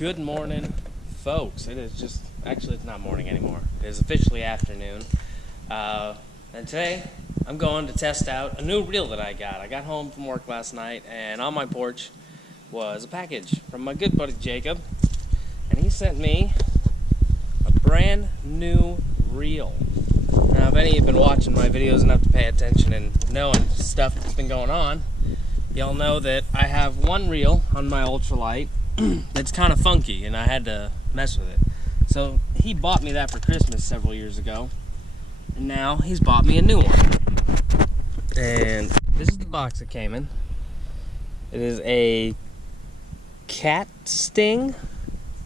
Good morning, folks. It is just, actually it's not morning anymore. It is officially afternoon. And today, I'm going to test out a new reel that I got. I got home from work last night, and on my porch was a package from my good buddy Jacob. And he sent me a brand new reel. Now, if any of you have been watching my videos enough to pay attention and knowing stuff that's been going on, you'll know that I have one reel on my ultralight that's kind of funky, and I had to mess with it. So he bought me that for Christmas several years ago, and now he's bought me a new one. And this is the box it came in. It is a Cat Sting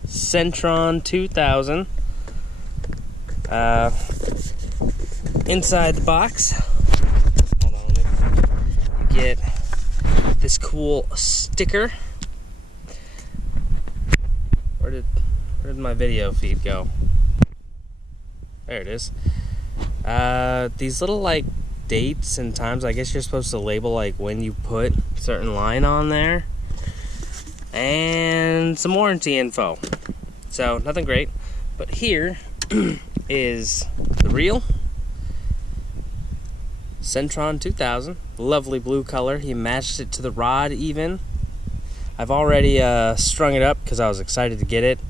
Centron 2000. Inside the box, hold on, let me get this cool sticker. Where did my video feed go? There it is. These little like dates and times, I guess you're supposed to label like when you put certain line on there, and some warranty info. So nothing great, but here is the reel. Centron 2000, lovely blue color. He matched it to the rod even. I've already strung it up because I was excited to get it.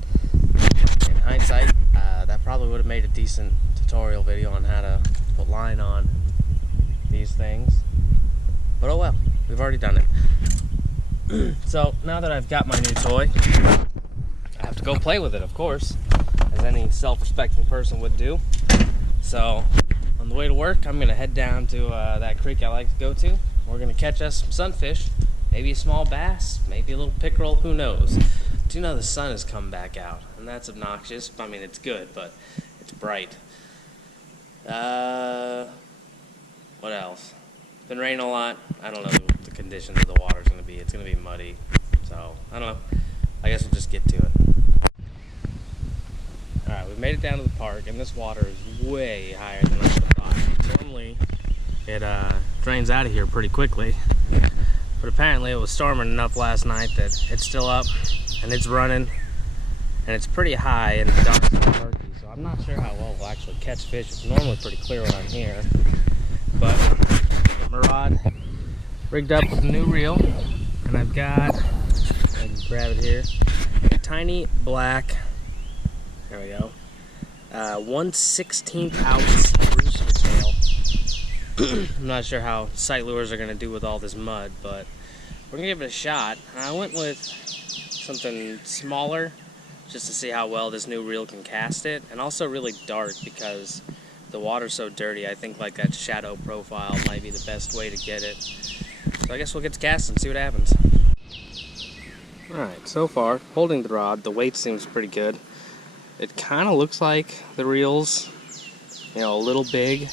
In hindsight, that probably would have made a decent tutorial video on how to put line on these things. But oh well, we've already done it. So now that I've got my new toy, I have to go play with it, of course, as any self-respecting person would do. So on the way to work, I'm going to head down to that creek I like to go to. We're going to catch us some sunfish. Maybe a small bass, maybe a little pickerel, who knows. Do you know the sun has come back out, and that's obnoxious. I mean, it's good, but it's bright. What else? It's been raining a lot. I don't know what the conditions of the water's going to be. It's going to be muddy, so I don't know. I guess we'll just get to it. Alright, we've made it down to the park, and this water is way higher than I would have thought. Normally, it drains out of here pretty quickly. But apparently it was storming enough last night that it's still up and it's running, and it's pretty high and dark and murky, so I'm not sure how well we'll actually catch fish. It's normally pretty clear when I'm here. But my rod rigged up with a new reel, and I've got, I can grab it here, a tiny black, there we go, 1/16 ounce rooster tail. I'm not sure how sight lures are going to do with all this mud, but we're going to give it a shot. And I went with something smaller just to see how well this new reel can cast it, and also really dark because the water's so dirty. I think like that shadow profile might be the best way to get it. So I guess we'll get to cast and see what happens. Alright, so far, holding the rod, the weight seems pretty good. It kind of looks like the reel's, a little big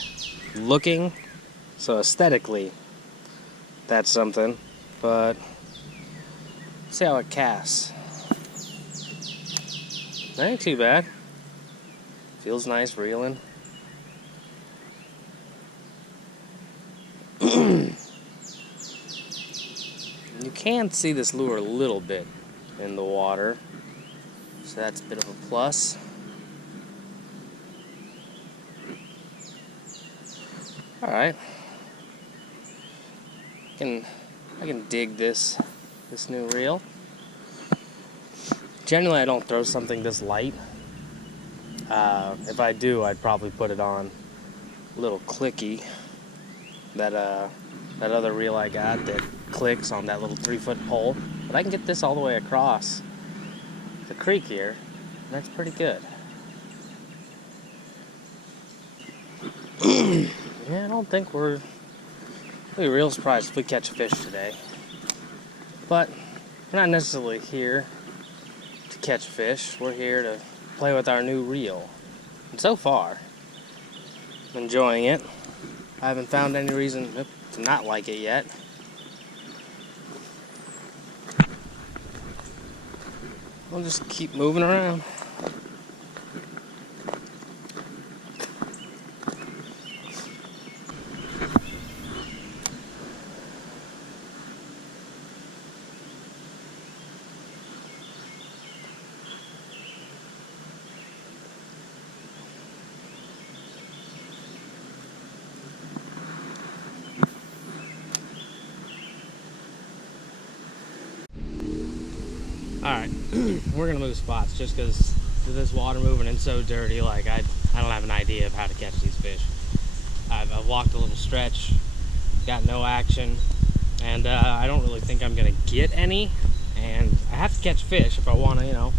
looking. So aesthetically, that's something, but let's see how it casts. That ain't too bad. Feels nice reeling. You can see this lure a little bit in the water, so that's a bit of a plus. Alright. I can dig this new reel. Generally, I don't throw something this light. If I do, I'd probably put it on a little clicky. That other reel I got that clicks on that little 3-foot pole. But I can get this all the way across the creek here, and that's pretty good. Yeah, I don't think we're real surprised if we catch a fish today. But we're not necessarily here to catch fish. We're here to play with our new reel. And so far, I'm enjoying it. I haven't found any reason to not like it yet. We'll just keep moving around. Alright, we're gonna move spots just because this water moving and so dirty, like I don't have an idea of how to catch these fish. I've walked a little stretch, got no action, and I don't really think I'm gonna get any, and I have to catch fish if I want to, you know,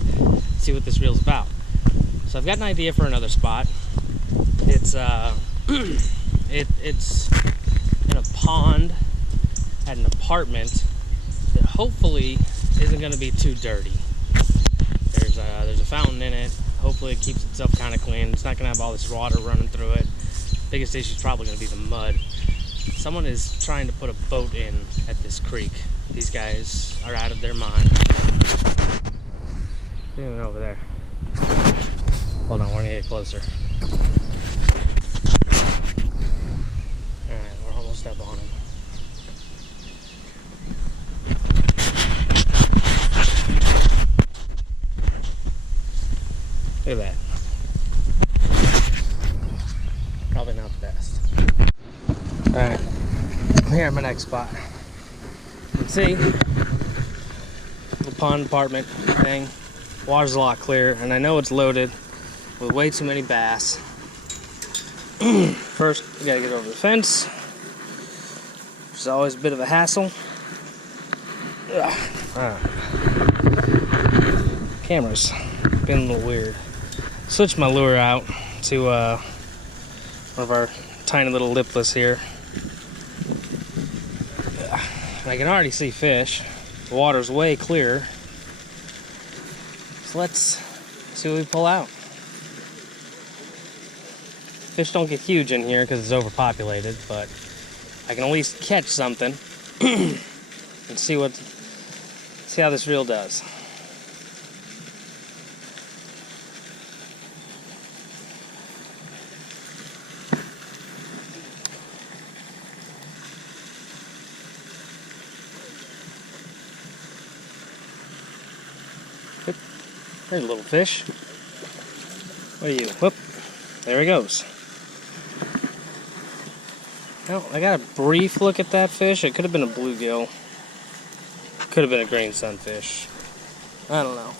see what this reel's about. So I've got an idea for another spot. It's it's in a pond at an apartment that hopefully isn't going to be too dirty. There's a fountain in it. Hopefully it keeps itself kind of clean. It's not going to have all this water running through it. Biggest issue is probably going to be the mud. Someone is trying to put a boat in at this creek. These guys are out of their mind. Even over there. Hold on, we're going to get closer. Alright, we're almost up on him. Look at that. Probably not the best. Alright, I'm here at my next spot. You can see the pond apartment thing. Water's a lot clearer, and I know it's loaded with way too many bass. First, we gotta get over the fence, which is always a bit of a hassle. Camera's been a little weird. Switched my lure out to one of our tiny little lipless here. And I can already see fish. The water's way clearer. So let's see what we pull out. Fish don't get huge in here because it's overpopulated, but I can at least catch something and see how this reel does. There's a little fish. What are you? Whoop. There he goes. Well, I got a brief look at that fish. It could have been a bluegill. Could have been a green sunfish. I don't know.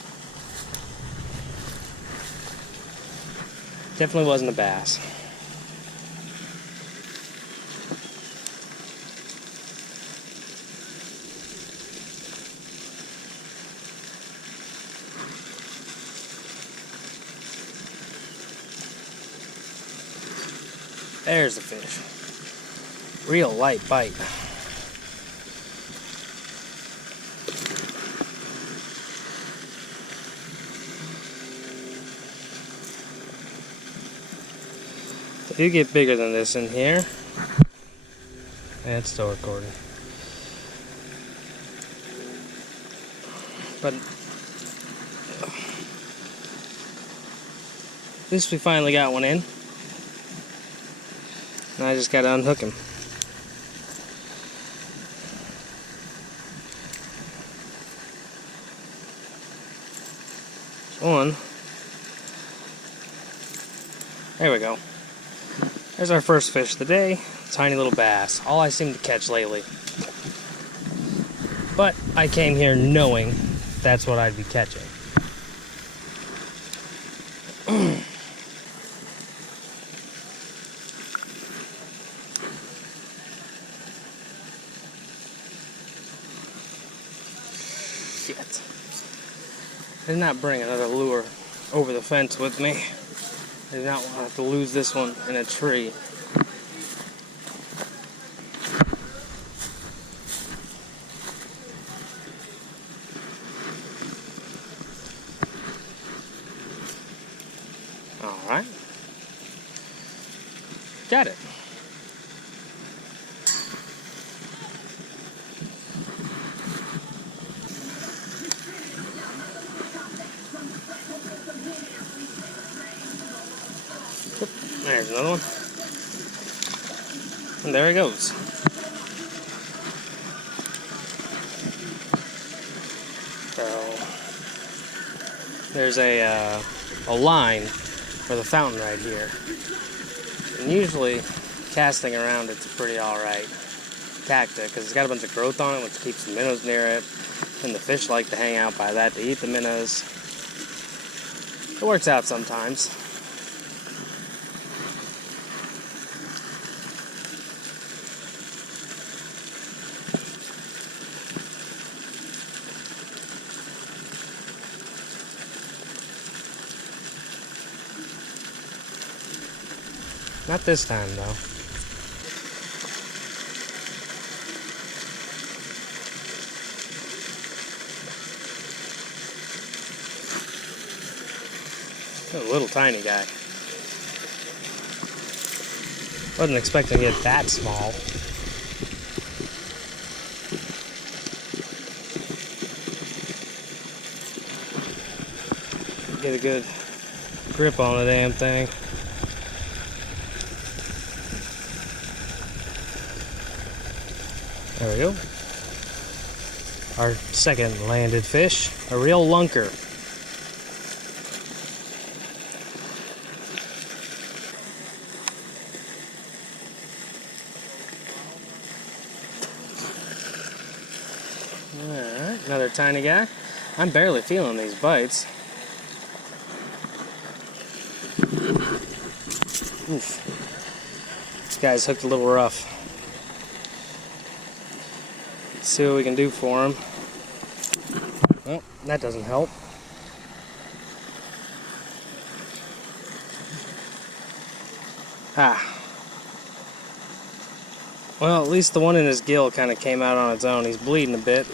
Definitely wasn't a bass. There's the fish. Real light bite. You get bigger than this in here. Yeah, it's still recording. But at least we finally got one in. And I just gotta unhook him. One. There we go. There's our first fish of the day. Tiny little bass. All I seem to catch lately. But I came here knowing that's what I'd be catching. Shit. I did not bring another lure over the fence with me. I did not want to have to lose this one in a tree. Alright. Got it. There's another one. And there he goes. So there's a line for the fountain right here. And usually casting around it's pretty alright tactic because it's got a bunch of growth on it which keeps the minnows near it. And the fish like to hang out by that to eat the minnows. It works out sometimes. Not this time, though. A little tiny guy. Wasn't expecting to get that small. Get a good grip on the damn thing. There we go. Our second landed fish, a real lunker. Alright, another tiny guy. I'm barely feeling these bites. Oof. This guy's hooked a little rough. Let's see what we can do for him. Well, that doesn't help. Well, at least the one in his gill kind of came out on its own. He's bleeding a bit.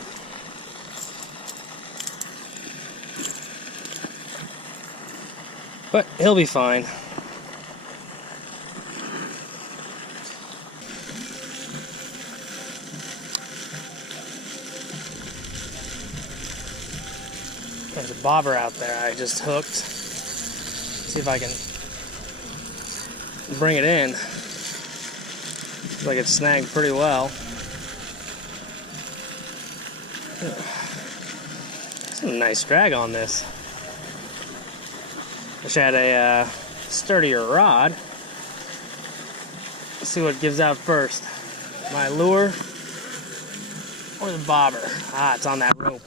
But he'll be fine. There's a bobber out there I just hooked. See if I can bring it in. Looks like it's snagged pretty well. Some nice drag on this. Wish I had a sturdier rod. Let's see what gives out first. My lure or the bobber? Ah, it's on that rope.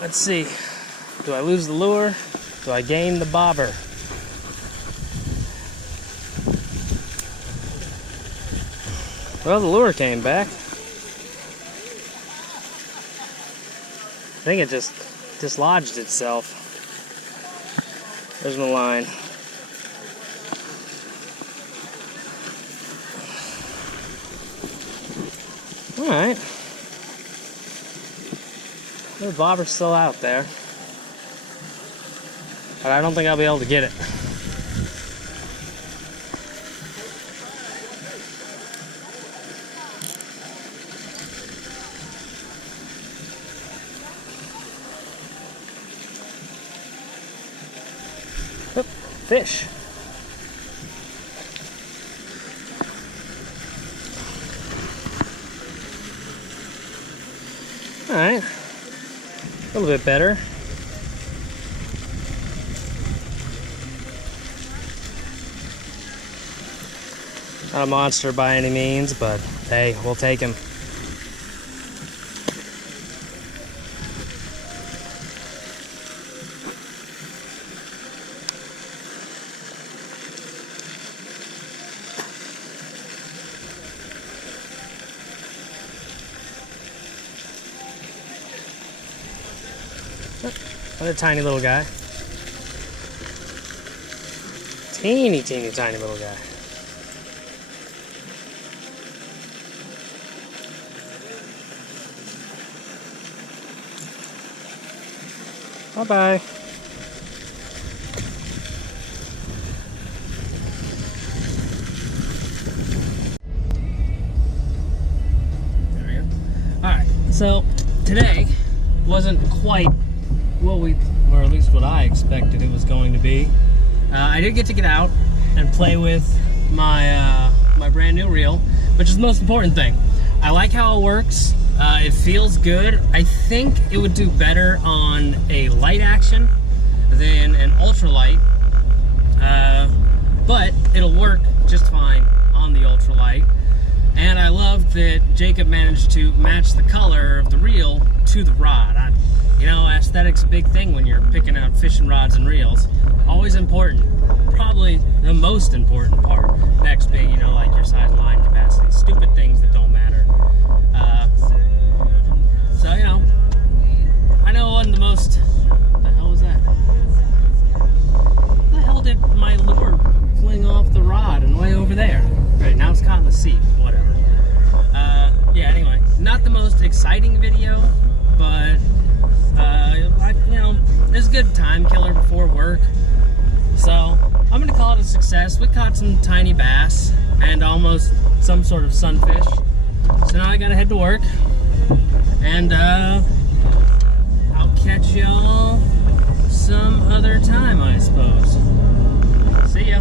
Let's see. Do I lose the lure? Do I gain the bobber? Well, the lure came back. I think it just dislodged itself. There's my line. Alright. The bobber's still out there. But I don't think I'll be able to get it. Oop, fish. Alright. A little bit better. Not a monster by any means, but hey, we'll take him. Another tiny little guy. Teeny tiny little guy. Bye-bye. There we go. Alright, so today wasn't quite what or at least what I expected it was going to be. I did get to get out and play with my my brand new reel, which is the most important thing. I like how it works. It feels good. I think it would do better on a light action. than an ultralight, but it'll work just fine on the ultralight. And I love that Jacob managed to match the color of the reel to the rod. You know, aesthetic's a big thing when you're picking out fishing rods and reels. Always important. Probably the most important part. Next being, you know, like your size and line capacity. Stupid things that don't matter. So, you know, I know it wasn't the most... What the hell was that? How the hell did my lure fling off the rod and way over there? Right, now it's caught in the seat. Whatever. Yeah, anyway, not the most exciting video, but, you know, it's a good time killer before work. So, I'm going to call it a success. We caught some tiny bass and almost some sort of sunfish. So now I got to head to work. And, I'll catch y'all some other time, I suppose. See ya.